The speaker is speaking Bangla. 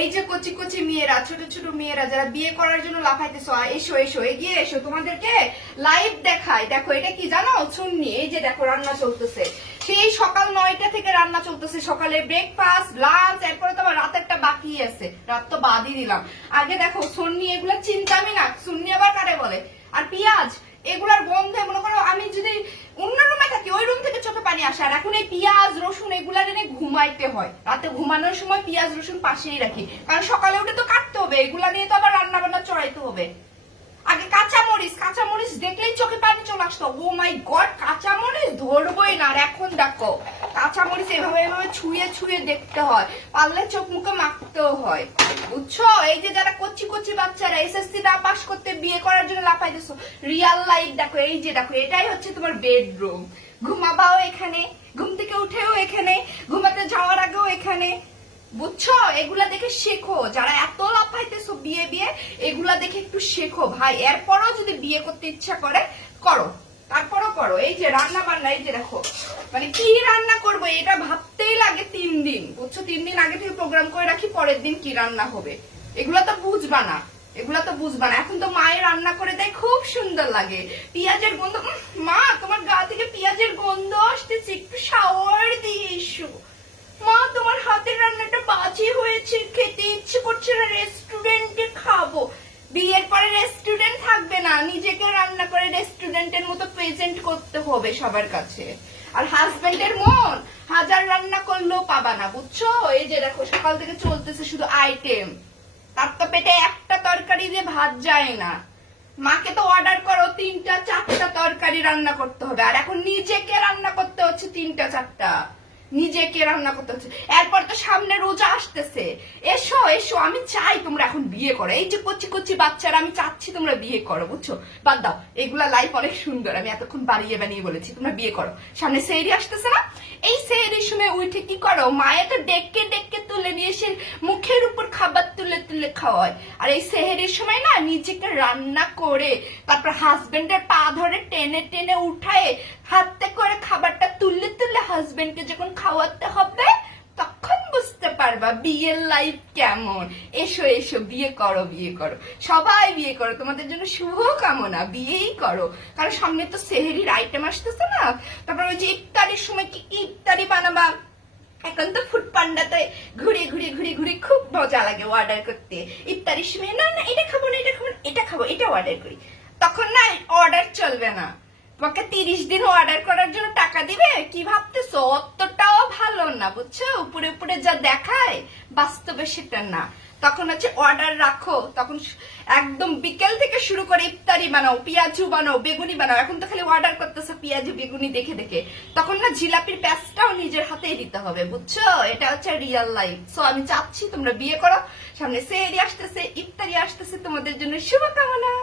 এই যে কচি কচি মেয়েরা, ছোট ছোট মেয়েরা যারা বিয়ে করার জন্য লাফাইতেছো, এসো এসো এগিয়ে এসো, তোমাদেরকে লাইভ দেখাই। দেখো এটা কি জানো, সুন্নি। এই যে দেখো রান্না চলতেছে, সেই সকাল 9টা থেকে রান্না চলতেছে। সকালে ব্রেকফাস্ট, লাঞ্চ, এরপরে তো আবার রাতেরটা বাকি আছে, রাত তো বাদই দিলাম। আগে দেখো সুন্নি, এগুলা চিন্তামি না, সুন্নি আবার কারে বলে। আর পেঁয়াজ, এগুলার গন্ধে মনে করো আমি যদি অন্য রুমে থাকি, ওই রুম থেকে চোখে পানি আসে। আর এখন এই পেঁয়াজ রসুন এগুলা এনে ঘুমাইতে হয়, রাতে ঘুমানোর সময় পেঁয়াজ রসুন পাশেই রাখি, কারণ সকালে উঠে তো কাটতে হবে, এগুলা নিয়ে তো আবার রান্না বান্না চড়াইতে হবে। আগে কাঁচামরিচ দেখলেই চোখে পানি চলে আসতো। ও মাই গড, কাঁচামরিচ ধরবোই না। আর এখন দেখো কাঁচামরিচ এভাবে এভাবে ছুঁয়ে ছুঁয়ে দেখতে হয়, পারলে চোখ মুখে মাখতেও হয়, বুঝছো? এই যে যারা কচি কচি বাচ্চারা এসএসসি না পাস করতে বিয়ে করার জন্য লাফাইতেছো, রিয়াল লাইফ দেখো। এই যে দেখো, এটাই হচ্ছে তোমার বেডরুম। ঘুমাবাও এখানে, ঘুম থেকে উঠেও এখানে, ঘুমাতে যাওয়ার আগেও এখানে, বুঝছো? এগুলা দেখে শেখো, যারা এত লাফাইতেছো বিয়ে বিয়ে, এগুলা দেখে একটু শেখো ভাই। এরপরও যদি বিয়ে করতে ইচ্ছা করে করো, তারপরও করো। এই যে রান্না বান্না, এই যে দেখো, মানে কি রান্না করবো এটা ভাবতেই লাগে 3 দিন, বুঝছো? 3 দিন আগে থেকে প্রোগ্রাম করে রাখি, পরের দিন কি রান্না হবে। এগুলা তো বুঝবা না, এগুলা তো বুঝবা না। এখন তো মায়ের রান্না করে দেয়, খুব সুন্দর লাগে। পেঁয়াজের গন্ধ, মা তোমার গা থেকে পেঁয়াজের গন্ধ আসতেছে, একটু শাওয়ার দিয়ে এসো। মা তোমার হাতের রান্নাটা বাজে হয়েছে, খেতে ইচ্ছে করছে না, রেস্টুরেন্টে খাবো। বিয়ের পরে রেস্টুরেন্ট থাকবে না, নিজেকে রান্না করে রেস্টুরেন্টের মতো প্রেজেন্ট করতে হবে সবার কাছে। আর হাজবেন্ডের মন হাজার রান্না করলেও পাবা না, বুঝছো? এই যে দেখো সকাল থেকে চলতেছে শুধু আইটেম, তার তো পেটে একটা তরকারি দিয়ে ভাত যায় না। মাকে তো অর্ডার করো 3টা 4টা তরকারি রান্না করতে হবে, আর এখন নিজেকে রান্না করতে হচ্ছে 3টা 4টা, নিজেকে রান্না করতে হচ্ছে। এরপর তো সামনে রোজা আসতেছে, এসো এসো, আমি চাই তোমরা এখন বিয়ে করো। এই যে কচি কচি বাচ্চারা, আমি চাচ্ছি তোমরা বিয়ে করো, বুঝছো? বাদ দাও, এগুলা লাইফ অনেক সুন্দর, আমি এতক্ষণ বানিয়ে বানিয়ে বলেছি। তোমরা বিয়ে করো, সামনে সেহরি আসতেছে না, এই সেহরির সময় উঠে কি করো, মায়ের তো ডেকে ডেকে তুলে নিয়ে এসে মুখের উপর খাবার তুলে তুলে খাওয়ায়। আর এই সেহরির সময় না নিজেকে রান্না করে, তারপর হাজবেন্ডের পা ধরে টেনে টেনে উঠায়, হাতে করে খাবারটা তুলে তুলে হাজবেন্ডকে যখন খাওয়াতে হবে, তখন বুঝতে পারবা বিয়ের লাইফ কেমন। এসো এসো, বিয়ে করো, বিয়ে করো, সবাই বিয়ে করো, তোমাদের জন্য শুভ কামনা, বিয়েই করো। কারণ সামনে তো সেহরির আইটেম আসতেছে না, তারপর ওই যে ইফতারির সময় কি ইফতারি বানাবা। এখন তো ফুড পান্ডাতে ঘুরে ঘুরে ঘুরে ঘুরে খুব মজা লাগে অর্ডার করতে। ইফতারির সময় না না এটা খাবো না, এটা খাবো না, এটা খাবো, এটা অর্ডার করি, তখন না অর্ডার চলবে না। তোমাকে 30 দিন অর্ডার করার জন্য টাকা দিবে, কি ভাবতেছো? অতটাও ভালো না, বুঝছো? উপরে উপরে যা দেখায়, বাস্তবে সেটা না। তখন হচ্ছে অর্ডার রাখো, তখন একদম বিকেল থেকে শুরু করে ইফতারি বানাও, পেঁয়াজু বানাও, বেগুনি বানাও। এখন তো খালি অর্ডার করতেছো পেঁয়াজু বেগুনি দেখে দেখে, তখন না জিলাপির প্যাঁচটাও নিজের হাতেই দিতে হবে, বুঝছো? এটা হচ্ছে রিয়েল লাইফ। সো আমি চাচ্ছি তোমরা বিয়ে করো, সামনে সেহরি আসতেছে, ইফতারি আসতেছে, তোমাদের জন্য শুভকামনা।